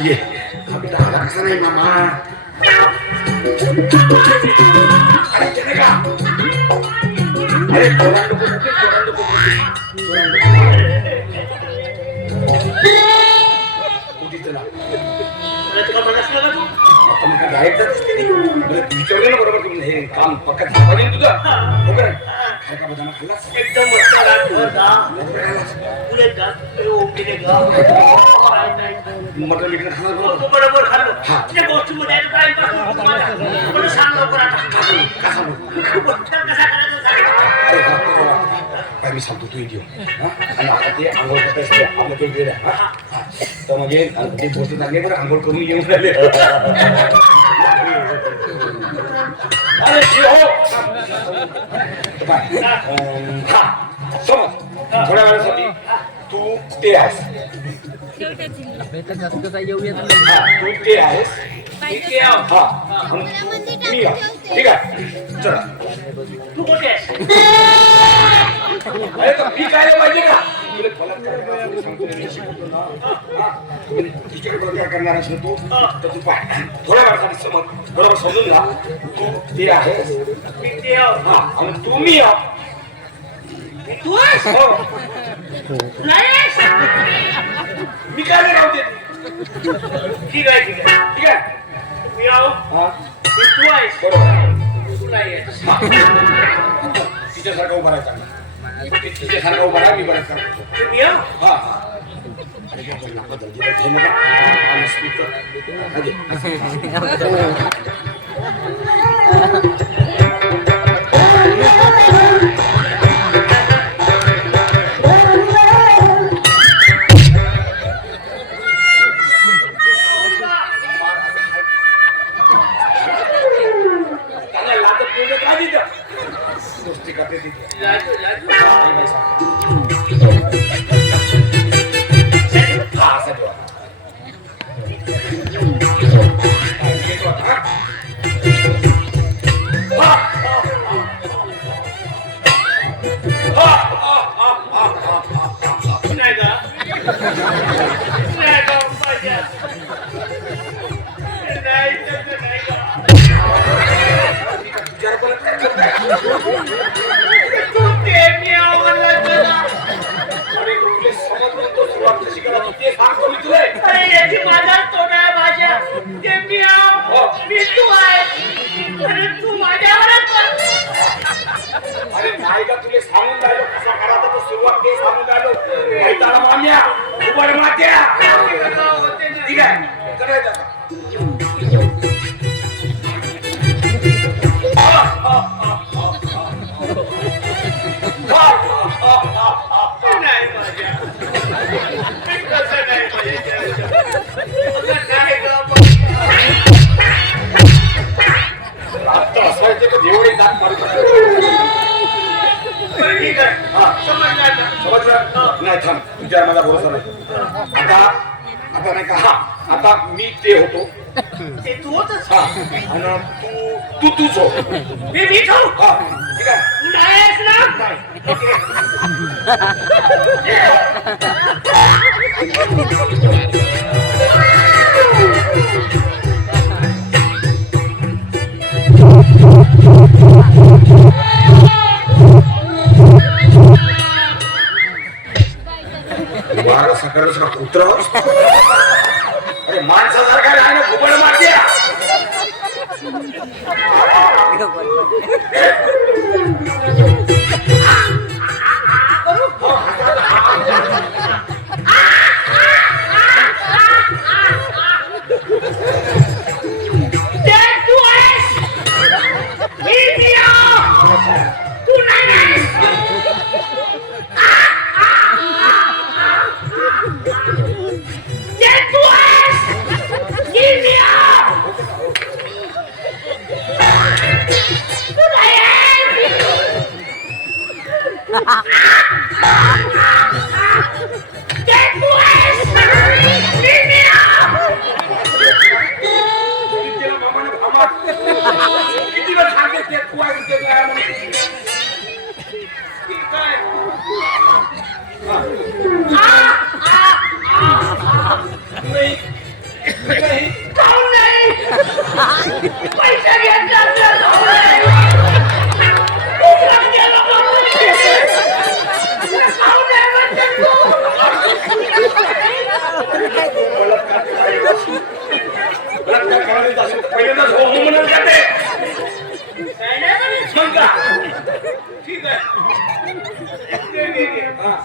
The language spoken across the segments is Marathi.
iya. Tapi tak ada ke sana ya mama. Ada Ayo, ka ada Ayo, duku mungkin Ayo, duku Kamu Ayo, gaib, tapi Ayo, Bicara ini, Ayo, kamu ini, Ayo, pakai apa Ayo, juga, bukan? एकदम अच्छा रात होगा पूरे दस किलो उठेगा मटर लेकर खाना बोलो तो बराबर खा लो ये बहुत मुझे टाइम पास बोलो शाम को पराठा खा लो खा लो बहुत कैसा करा तो सारे আমি শান্ত তুই দিও হাতে আঙুল করতে আঙুল করে দিয়ে তোমাকে বসতে থাকলে পরে আঙুল করে নিয়ে ফেলে আরে কি হোক पाय हा समज थोड्या वेळासाठी तू ते आहेस हा, तू ते आहेस हा आणि तू मी आहे. ठीक आहे चला तू कुठे आहेस अरे तो करणार असेल तर तू थोड्या माणसाने समज समजून घ्या तू ते आहे हा. आणि तू मी मी काय राहू ठीक आहे ठीक आहे ठीक आहे मी आहो तू आहेस बरोबर तू नाही आहे तिच्यासारखं उभा राहायचा सारखा उभा राहा मी बरं करतो तुम्ही या? हा हा अरे बाबा, नको दर्जीला ठेव नका. हा, मस्त इथं. हा, दे. Yeah. बावल्या बडमात्या ठीक आहे. करायचं नाही थांब. तुझ्या माझा भरोसा नाही. आता आता नाही का? हा आता मी ते होतो. ते तू होतच हा. आणि तू तू तूच हो. मी मी खाऊ? हा ठीक आहे. तू नाही आहेस ना? बारा कुत्र अरे खाऊ नाही पैसे घेतला तर खाऊ नाही दुसरा गेला खाऊ नाही. खाऊ नाही म्हणते तू. पहिल्यांदाच हो हो म्हणून जाते काय नाही म्हणत. मग का ठीक आहे हा.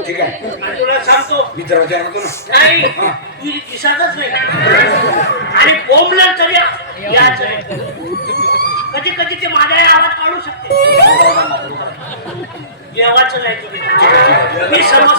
ठीक आहे. तुला सांगतो मी नाही आणि बोंबलं तरी याच कधी कधी ते माझा आवाज काढू शकते देवाचं नाही मी समज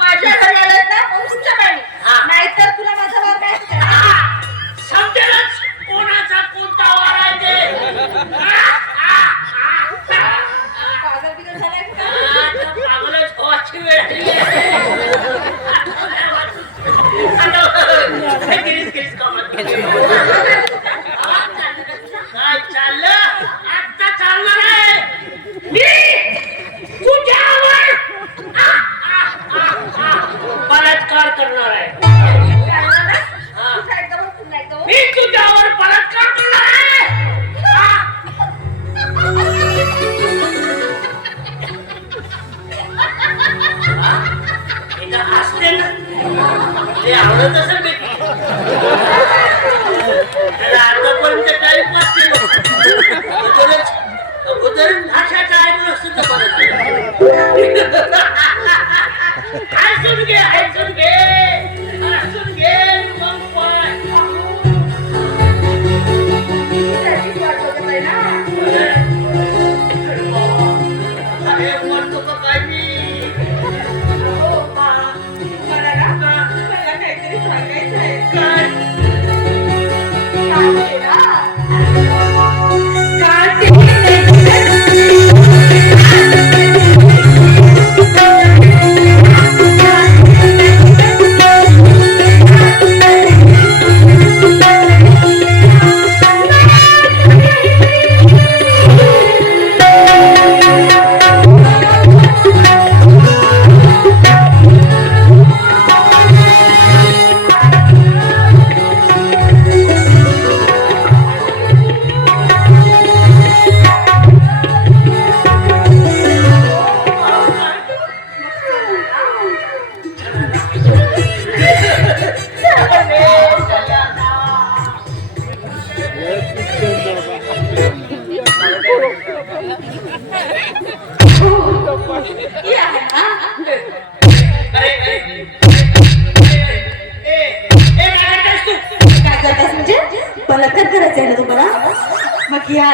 माझ्या ते आवडत असेल आतापर्यंत काही पाच अगोदर भाषाचा आहे काय समजे आहे म्हणजे? बलात्कार करायचा आहे ना तुम्हाला. मग या